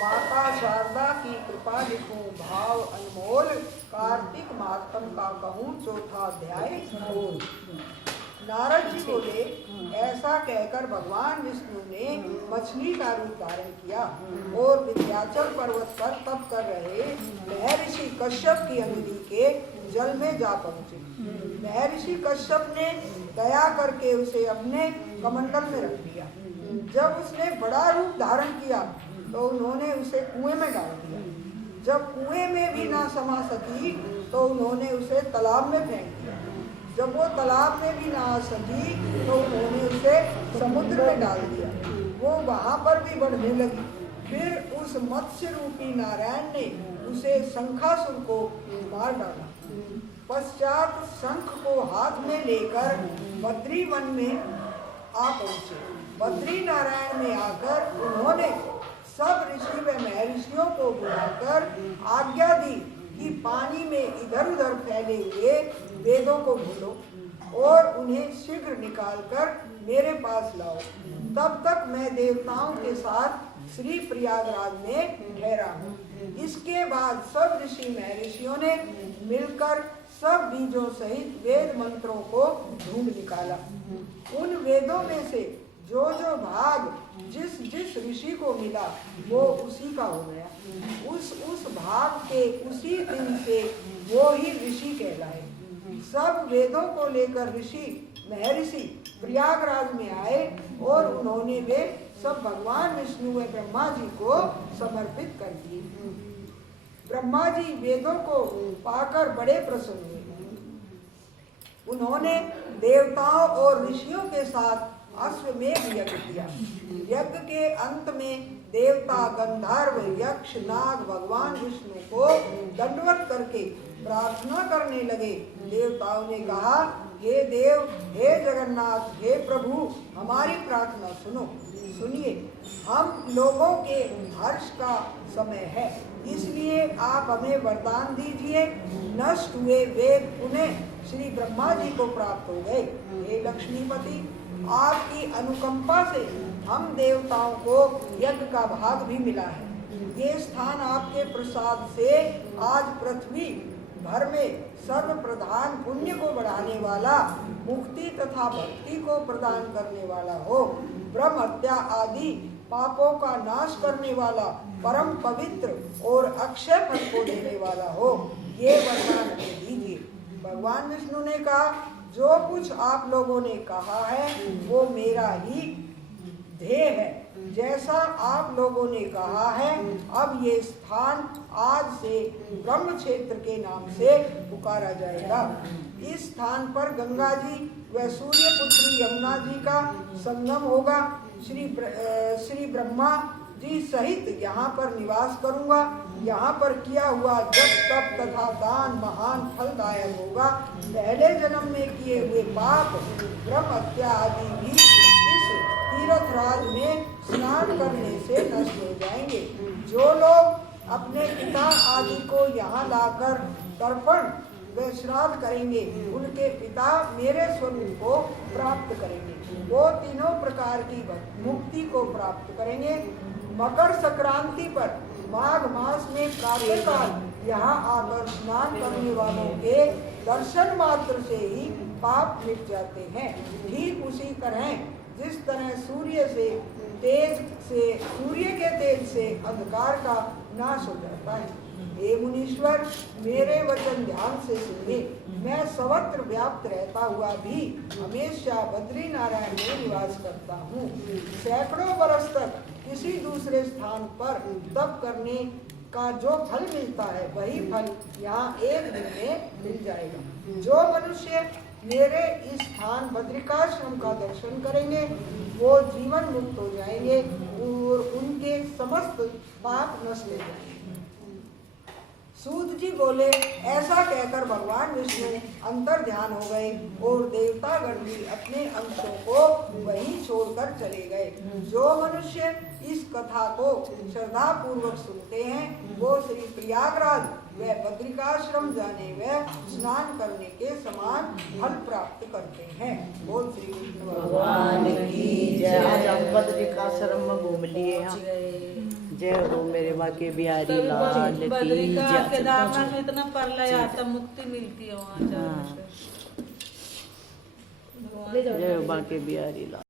माता शारदा की कृपा लिखूं भाव अनमोल, कार्तिक मातम का कहूँ चौथा अध्याय खोल। नारद जी बोले, ऐसा कहकर भगवान विष्णु ने मछली का रूप धारण किया और विंध्याचल पर्वत पर तप कर रहे महर्षि कश्यप की अंगुली के जल में जा पहुँचे। महर्षि कश्यप ने दया करके उसे अपने कमंडल में रख लिया। जब उसने बड़ा रूप धारण किया तो उन्होंने उसे कुएं में डाल दिया। जब कुएं में भी ना समा सकी तो उन्होंने उसे तालाब में फेंक दिया। जब वो तालाब में भी ना आ सकी तो उन्होंने उसे समुद्र में डाल दिया। वो वहां पर भी बढ़ने लगी। फिर उस मत्स्य रूपी नारायण ने उसे शंखासुर को मार डाला। पश्चात शंख को हाथ में लेकर बद्री वन में आ पहुंचे। बद्री नारायण में आकर उन्होंने सब ऋषि व महर्षियों को बुलाकर आज्ञा दी कि पानी में इधर उधर फैले हुए वेदों को ढूंढो और उन्हें शीघ्र निकालकर मेरे पास लाओ। तब तक मैं देवताओं के साथ श्री प्रयागराज में ठहरा हूँ। इसके बाद सब ऋषि महर्षियों ने मिलकर सब बीजों सहित वेद मंत्रों को ढूंढ निकाला। उन वेदों में से जो जो भाग जिस जिस ऋषि को मिला वो उसी का हो गया। उस भाग के उसी दिन से वो ही ऋषि कहलाए। सब वेदों को लेकर ऋषि महर्षि प्रयागराज में आए और उन्होंने वे सब भगवान विष्णु व ब्रह्मा जी को समर्पित कर दिए। ब्रह्मा जी वेदों को पाकर बड़े प्रसन्न हुए। उन्होंने देवताओं और ऋषियों के साथ अश्वमेध यज्ञ किया। यज्ञ के अंत में देवता गंधर्व यक्ष नाग भगवान विष्णु को दंडवत करके प्रार्थना करने लगे। देवताओं ने कहा, हे देव, हे जगन्नाथ, हे प्रभु, हमारी प्रार्थना सुनिए। हम लोगों के हर्ष का समय है, इसलिए आप हमें वरदान दीजिए। नष्ट हुए वेद पुनः श्री ब्रह्मा जी को प्राप्त हो गए। हे लक्ष्मीपति, आपकी अनुकंपा से हम देवताओं को यज्ञ का भाग भी मिला है। ये स्थान आपके प्रसाद से आज पृथ्वी भर में सर्व प्रधान पुण्य को बढ़ाने वाला, मुक्ति तथा भक्ति को प्रदान करने वाला हो, ब्रह्म हत्या आदि पापों का नाश करने वाला, परम पवित्र और अक्षय फल को देने वाला हो। ये वरदान दीजिए। भगवान विष्णु ने कहा, जो कुछ आप लोगों ने कहा है वो मेरा ही ध्येय है। जैसा आप लोगों ने कहा है, अब ये स्थान आज से ब्रह्म क्षेत्र के नाम से पुकारा जाएगा। इस स्थान पर गंगा जी व सूर्य पुत्री यमुना जी का संगम होगा। श्री ब्रह्मा जी सहित यहाँ पर निवास करूँगा। यहाँ पर किया हुआ जप तप तथा दान महान फलदायक होगा। पहले जन्म में किए हुए पाप, ब्रह्म हत्या आदि भी इस तीर्थराज में स्नान करने से नष्ट हो जाएंगे। जो लोग अपने पिता आदि को यहाँ लाकर तर्पण व श्राद्ध करेंगे, उनके पिता मेरे स्वरूप को प्राप्त करेंगे। वो तीनों प्रकार की मुक्ति को प्राप्त करेंगे। मकर संक्रांति पर माघ मास में प्रातःकाल यहाँ आकर स्नान करने वालों के दर्शन मात्र से ही पाप मिट जाते हैं। ठीक उसी तरह जिस तरह सूर्य के तेज से अंधकार का नाश हो जाता है। हे मुनीश्वर, मेरे वचन ध्यान से सुनिए। मैं सर्वत्र व्याप्त रहता हुआ भी हमेशा बद्री नारायण में निवास करता हूँ। सैकड़ों वर्ष तक किसी दूसरे स्थान पर तप करने का जो फल मिलता है वही फल यहाँ एक दिन में मिल जाएगा। जो मनुष्य मेरे इस स्थान बद्रिकाश्रम का दर्शन करेंगे वो जीवन मुक्त हो जाएंगे और उनके समस्त पाप नष्ट हो जाएंगे। सूत जी बोले, ऐसा कहकर भगवान विष्णु अंतर ध्यान हो गए और देवतागण भी अपने अंशों को वहीं छोड़कर चले गए। जो मनुष्य इस कथा को श्रद्धा पूर्वक सुनते हैं वो श्री प्रयागराज व बद्रिकाश्रम जाने व स्नान करने के समान फल प्राप्त करते हैं। बोल श्री विष्णु भगवान की जय। आज हम बद्रिकाश्रम में घूम लिए हैं। जय हो मेरे माँ के बिहारी लाल की बद्रिका जय। केदारनाथ में इतना प्रलय आता, मुक्ति मिलती है वहाँ जाने से। जय हो माँ के बिहारी लाल।